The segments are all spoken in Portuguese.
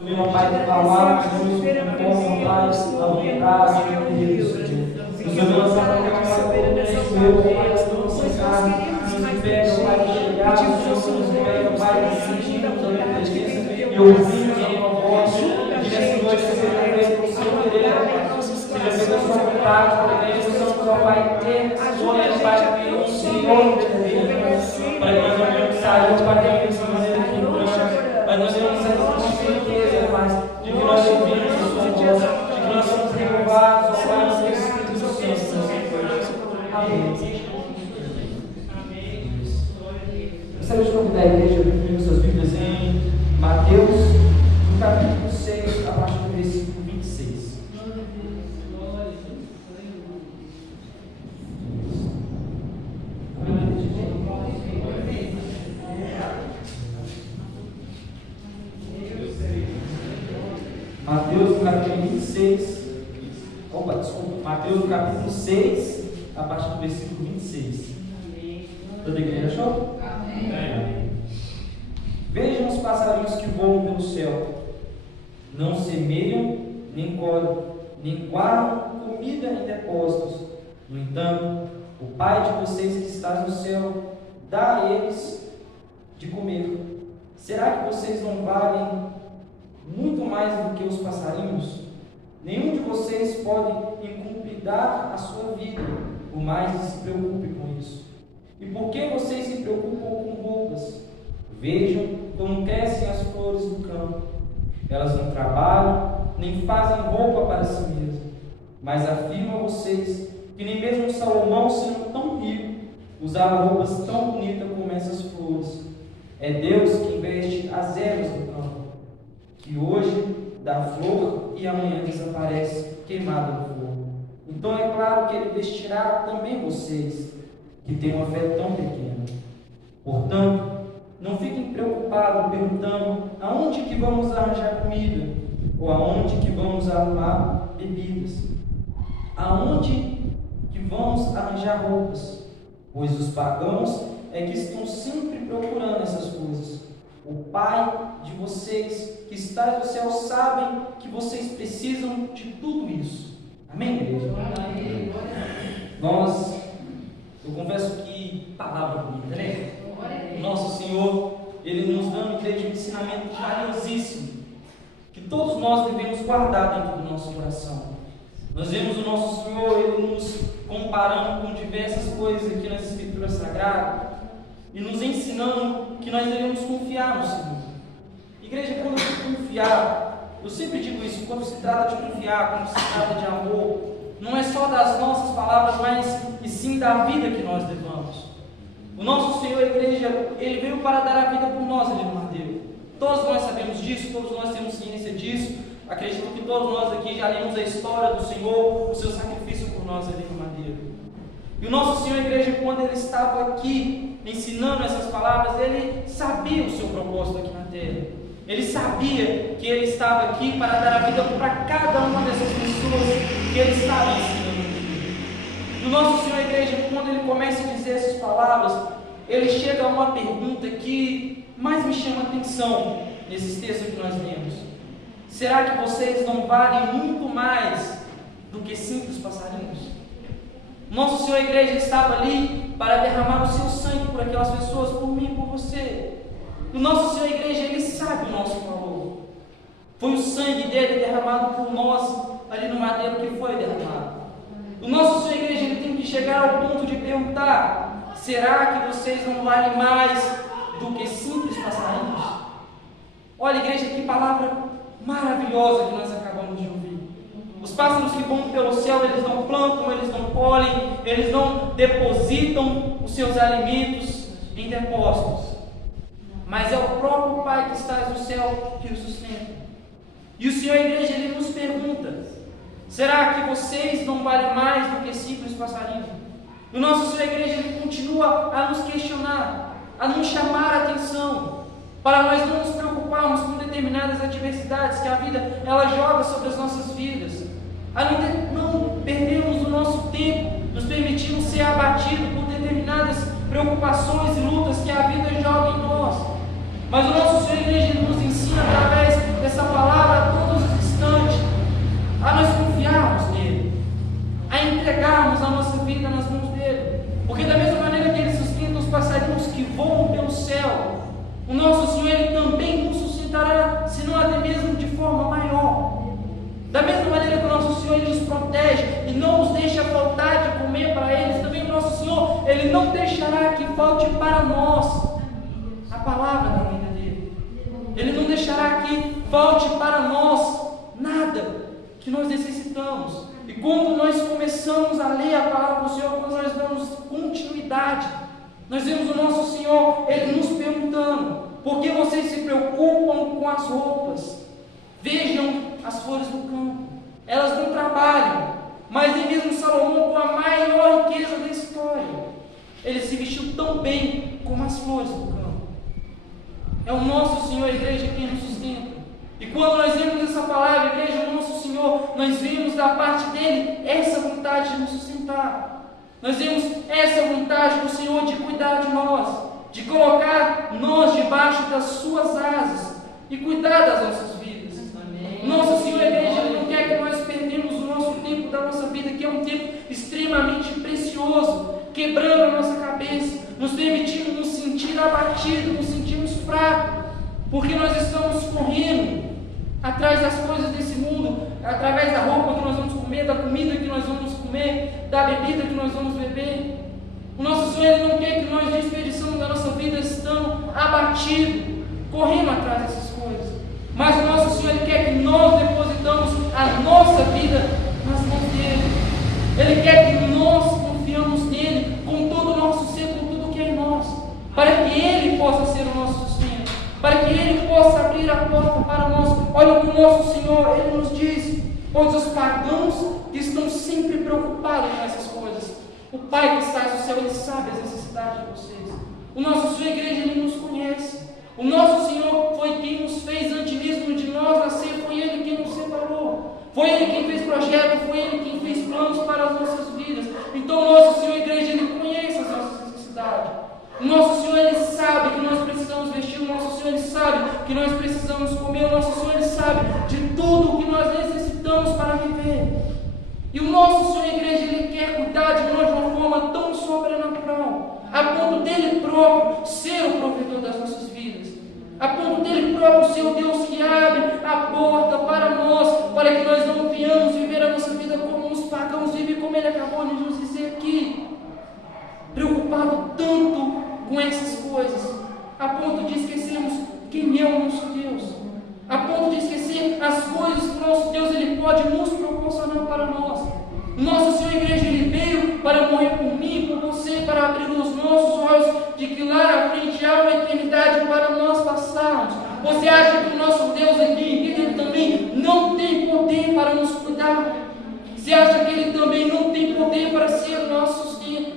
Meu Pai, de falar, Jesus, com vontade, a vontade, meu Deus. O Senhor lança a mão meu Pai, nos impede, Pai, de chegar, o Senhor nos impede, Pai, de sentir a tua presença e ouvir a tua voz, e nessa noite seja feito o seu querer, seja feita a sua vontade, para que nós possamos, Pai, ter escolhas, Pai, o Senhor deseja, para que nós não venhamos sair, Pai, dessa maneira que mas nós temos essa certeza, Pai, de que nós ouvimos a sua voz, de que nós somos renovados, ó Pai, no Espírito Santo. Amém. Gostaria de convidar a igreja a abrir suas Bíblias em Mateus, no capítulo 6, a partir do versículo 26. Mateus, no capítulo 26. Mateus, no capítulo 6, a partir do versículo 26. Toda a igreja achou? Amém. Vejam os passarinhos que voam pelo céu. Não semeiam, nem colhem, nem guardam comida em depósitos. No entanto, o Pai de vocês que está no céu dá a eles de comer. Será que vocês não valem muito mais do que os passarinhos? Nenhum de vocês pode incumpridar a sua vida, por mais que se preocupe com isso. E por que vocês se preocupam com roupas? Vejam como crescem as flores do campo. Elas não trabalham, nem fazem roupa para si mesmas. Mas afirmo a vocês que nem mesmo Salomão, sendo tão rico, usava roupas tão bonitas como essas flores. É Deus que investe as ervas do campo, que hoje dá flor e amanhã desaparece, queimada no fogo. Então é claro que Ele vestirá também vocês, que têm uma fé tão pequena. Portanto, não fiquem preocupados perguntando aonde que vamos arranjar comida, ou aonde que vamos arrumar bebidas, aonde que vamos arranjar roupas, pois os pagãos é que estão sempre procurando essas coisas. O Pai de vocês que está no céu sabe que vocês precisam de tudo isso. Amém, igreja? Amém. Eu confesso que palavra bonita, né? Nosso Senhor, Ele nos dá, igreja, um ensinamento valiosíssimo, que todos nós devemos guardar dentro do nosso coração. Nós vemos o nosso Senhor, Ele nos comparando com diversas coisas aqui nas Escrituras Sagradas, e nos ensinando que nós devemos confiar no Senhor. Igreja, quando eu digo confiar, eu sempre digo isso, quando se trata de confiar, quando se trata de amor, não é só das nossas palavras, mas e sim da vida que nós levamos. O nosso Senhor, a igreja, Ele veio para dar a vida por nós ali no madeiro. Todos nós sabemos disso, todos nós temos ciência disso. Acredito que todos nós aqui já lemos a história do Senhor, o seu sacrifício por nós ali no madeiro. E o nosso Senhor, a igreja, quando Ele estava aqui ensinando essas palavras, Ele sabia o seu propósito aqui na terra. Ele sabia que Ele estava aqui para dar a vida para cada uma dessas pessoas que Ele estava ensinando aqui. E o nosso Senhor, a igreja, quando Ele começa a dizer essas palavras, Ele chega a uma pergunta que mais me chama a atenção nesses textos que nós lemos. Será que vocês não valem muito mais do que simples passarinhos? Nosso Senhor, a igreja, estava ali para derramar o seu sangue por aquelas pessoas, por mim e por você. O nosso Senhor, a igreja, Ele sabe o nosso valor. Foi o sangue dele derramado por nós ali no madeiro que foi derramado. O nosso Senhor, a igreja, Ele tem que chegar ao ponto de perguntar: será que vocês não valem mais do que simples passarinhos? Olha, igreja, que palavra maravilhosa que nós acabamos de ouvir. Os pássaros que voam pelo céu, eles não plantam, eles não colhem, eles não depositam os seus alimentos em depósitos. Mas é o próprio Pai que está no céu que os sustenta. E o Senhor, a igreja, Ele nos pergunta: será que vocês não valem mais do que simples passarinhos? E o nosso Senhor, a igreja, Ele continua a nos questionar, a nos chamar a atenção, para nós não nos preocuparmos com determinadas adversidades que a vida ela joga sobre as nossas vidas, a não perdermos o nosso tempo, nos permitirmos ser abatidos por determinadas preocupações e lutas que a vida joga em nós. Mas o nosso Senhor, a igreja, nos ensina através dessa palavra protege e não nos deixa faltar de comer para eles. Também o nosso Senhor, Ele não deixará que falte para nós a palavra da vida dele. Ele não deixará que falte para nós nada que nós necessitamos. E quando nós começamos a ler a palavra do Senhor, quando nós damos continuidade, nós vemos o nosso Senhor, Ele nos perguntando: por que vocês se preocupam com as roupas? Vejam as flores do campo, elas não trabalham, mas nem mesmo Salomão, com a maior riqueza da história, ele se vestiu tão bem como as flores do campo. É o nosso Senhor, a igreja, quem nos sustenta. E quando nós vemos essa palavra, igreja, o nosso Senhor, nós vemos da parte dele essa vontade de nos sustentar. Nós vemos essa vontade do Senhor de cuidar de nós, de colocar nós debaixo das suas asas e cuidar das nossas vidas. Amém. Nosso Senhor, igreja, Ele não quer que nós perdemos o nosso tempo da nossa vida, que é um tempo extremamente precioso, quebrando a nossa cabeça, nos permitindo nos sentir abatidos, nos sentirmos fracos, porque nós estamos correndo atrás das coisas desse mundo, através da roupa que nós vamos comer, da comida que nós vamos comer, da bebida que nós vamos beber. O nosso Senhor, Ele não quer que nós desperdiçamos a nossa vida estando abatidos, correndo atrás dessas coisas. Mas o nosso Senhor, Ele quer que nós depositamos a nossa vida nas mãos dEle. Ele quer que nós confiamos nele com todo o nosso ser, com tudo que é em nós, para que Ele possa ser o nosso sustento, para que Ele possa abrir a porta para nós. Olha o que o nosso Senhor, Ele nos diz: pois os pagãos estão sempre preocupados com essas coisas. O Pai que está no céu, Ele sabe as necessidades de vocês. O nosso Senhor, igreja, Ele nos conhece. O nosso Senhor foi quem nos fez antes mesmo de nós nascer. Foi Ele quem nos separou. Foi Ele quem fez projeto. Foi Ele quem fez planos para as nossas vidas. Então o nosso Senhor, igreja, Ele conhece as nossas necessidades. O nosso Senhor, Ele sabe que nós precisamos vestir. O nosso Senhor, Ele sabe que nós precisamos comer. O nosso Senhor, Ele sabe de tudo o que nós necessitamos para viver. E o nosso Senhor, igreja, Ele quer cuidar de nós de uma forma tão sobrenatural, a ponto dele próprio ser o provedor das nossas vidas, a ponto dele próprio ser o Deus que abre a porta para nós, para que nós não venhamos viver a nossa vida como os pagãos vivem, como Ele acabou de nos dizer aqui, preocupado tanto com essas coisas, a ponto de esquecermos quem é o nosso Deus, a ponto de esquecer as coisas que o nosso Deus, Ele pode nos proporcionar para nós. O nosso Senhor, igreja, Ele veio para morrer por mim, por você, para abrir os nossos olhos de que lá na frente há uma eternidade para nós passarmos. Você acha que o nosso Deus aqui, Ele também não tem poder para nos cuidar? Você acha que Ele também não tem poder para ser o nosso sustento?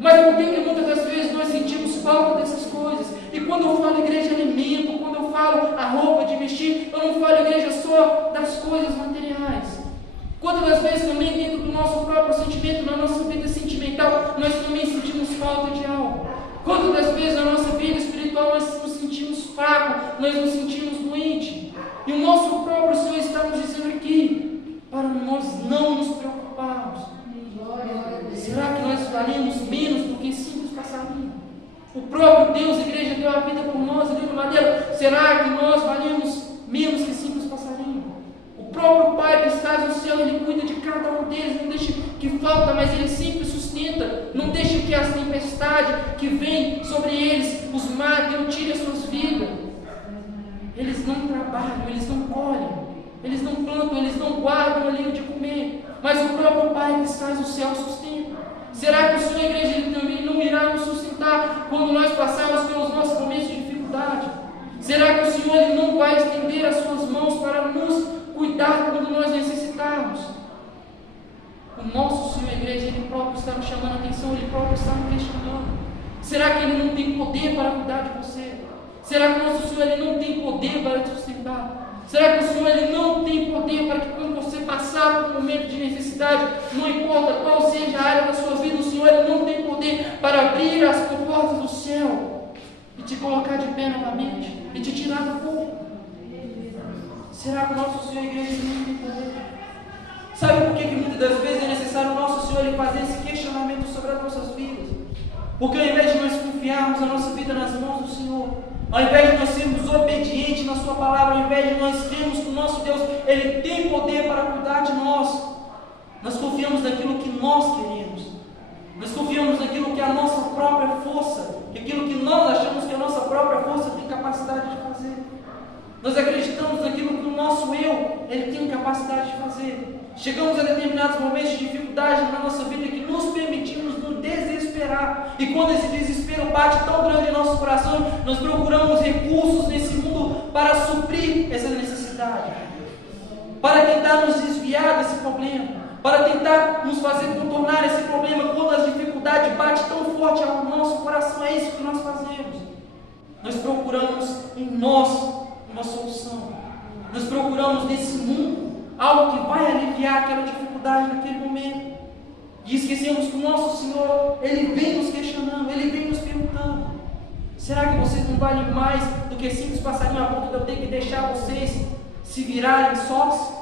Mas por que muitas das vezes nós sentimos falta dessas coisas? E quando eu falo, igreja, alimento, quando eu falo a roupa de vestir, eu não falo, igreja, só das coisas materiais. Quantas das vezes também dentro do nosso próprio sentimento, na nossa vida sentimental, nós também sentimos falta de algo. Quantas das vezes na nossa vida espiritual nós nos sentimos fracos, nós nos sentimos doentes. E o nosso próprio Senhor está nos dizendo aqui, para nós não nos preocuparmos. Será que nós valemos menos do que simples passarinhos? O próprio Deus, igreja, deu a vida por nós, ali no madeiro. Será que nós valemos menos que simples passarinhos? O próprio Pai que está no céu, Ele cuida de cada um deles, não deixa que falta, mas Ele sempre sustenta. Não deixa que as tempestades que vêm sobre eles os matem ou tirem as suas vidas. Eles não trabalham, eles não colhem, eles não plantam, eles não guardam ali de comer, mas o próprio Pai que está no céu sustenta. Será que o Senhor, igreja, Ele também não irá nos sustentar quando nós passarmos pelos nossos momentos de dificuldade? Será que o Senhor, Ele não vai estender as suas mãos para nos cuidar quando nós necessitarmos? O nosso Senhor, igreja, Ele próprio está nos chamando a atenção, Ele próprio está nos questionando. Será que Ele não tem poder para cuidar de você? Será que o nosso Senhor, Ele não tem poder para te sustentar? Será que o Senhor, Ele não tem poder para que quando você passar por um momento de necessidade, não importa qual seja a área da sua vida, o Senhor, Ele não tem poder para abrir as portas do céu e te colocar de pé novamente e te tirar do fogo? Será que o nosso Senhor, igreja, não tem poder? Sabe por que muitas das vezes é necessário o nosso Senhor, Ele fazer esse questionamento sobre as nossas vidas? Porque ao invés de nós confiarmos a nossa vida nas mãos do Senhor, ao invés de nós sermos obedientes na Sua palavra, ao invés de nós crermos que o nosso Deus, Ele tem poder para cuidar de nós, Nós confiamos naquilo que nós queremos. Nós confiamos naquilo que é a nossa própria força, aquilo que nós achamos que a nossa própria força tem capacidade de fazer. Nós acreditamos naquilo que o nosso eu, ele tem capacidade de fazer. Chegamos a determinados momentos de dificuldade na nossa vida que nos permitimos nos desesperar. E quando esse desespero bate tão grande em nosso coração, nós procuramos recursos nesse mundo para suprir essa necessidade, para tentar nos desviar desse problema, para tentar nos fazer contornar esse problema. Quando a dificuldade bate tão forte ao nosso coração, é isso que nós fazemos. Nós procuramos em nós uma solução. Nós procuramos nesse mundo algo que vai aliviar aquela dificuldade naquele momento. E esquecemos que o nosso Senhor, Ele vem nos questionando, Ele vem nos perguntando: será que vocês não valem mais do que simples passarinho a ponto de eu ter que deixar vocês se virarem sós?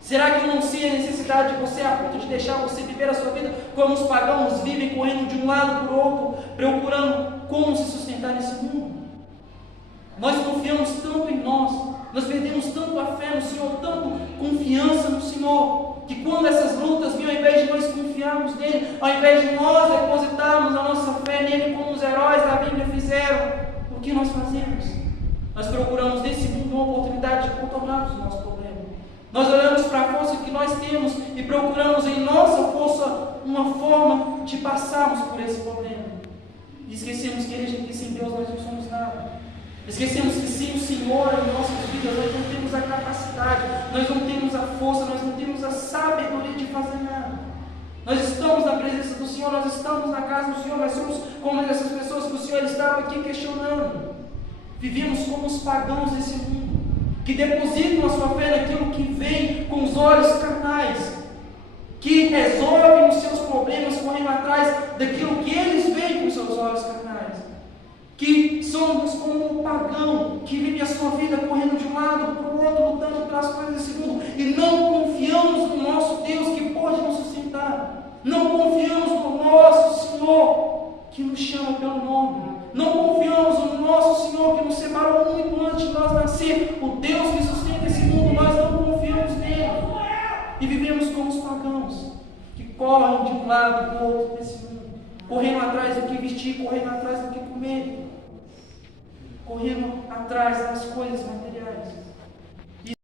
Será que eu não sei a necessidade de você a ponto de deixar você viver a sua vida como os pagãos vivem, correndo de um lado para o outro, procurando como se sustentar nesse mundo? Nós confiamos tanto em nós perdemos tanto a fé no Senhor, tanto confiança no Senhor, que quando essas lutas vêm, ao invés de nós confiarmos nele, ao invés de nós depositarmos a nossa fé nele como os heróis da Bíblia fizeram, o que nós fazemos? Nós procuramos nesse mundo uma oportunidade de contornarmos o nosso problema. Nós olhamos para a força que nós temos e procuramos em nossa força uma forma de passarmos por esse problema. E esquecemos, igreja, que sem Deus nós não somos nada. Esquecemos que sem o Senhor em nossas vidas nós não temos a capacidade, nós não temos a força, nós não temos a sabedoria de fazer nada. Nós estamos na presença do Senhor, nós estamos na casa do Senhor, nós somos como essas pessoas que o Senhor estava aqui questionando. Vivemos como os pagãos desse mundo, que depositam a sua fé naquilo que vem com os olhos carnais, que resolvem os seus problemas correndo atrás daquilo que eles veem com os seus olhos carnais. Que somos como um pagão que vive a sua vida correndo de um lado para o outro, lutando pelas coisas desse mundo, e não confiamos no nosso Deus que pode nos sustentar, não confiamos no nosso Senhor que nos chama pelo nome, não confiamos no nosso Senhor que nos separou muito antes de nós nascer, o Deus que sustenta esse mundo. Nós não confiamos nele e vivemos como os pagãos que correm de um lado para o outro desse mundo, correndo atrás do que vestir, correndo atrás do que comer, correndo atrás das coisas materiais.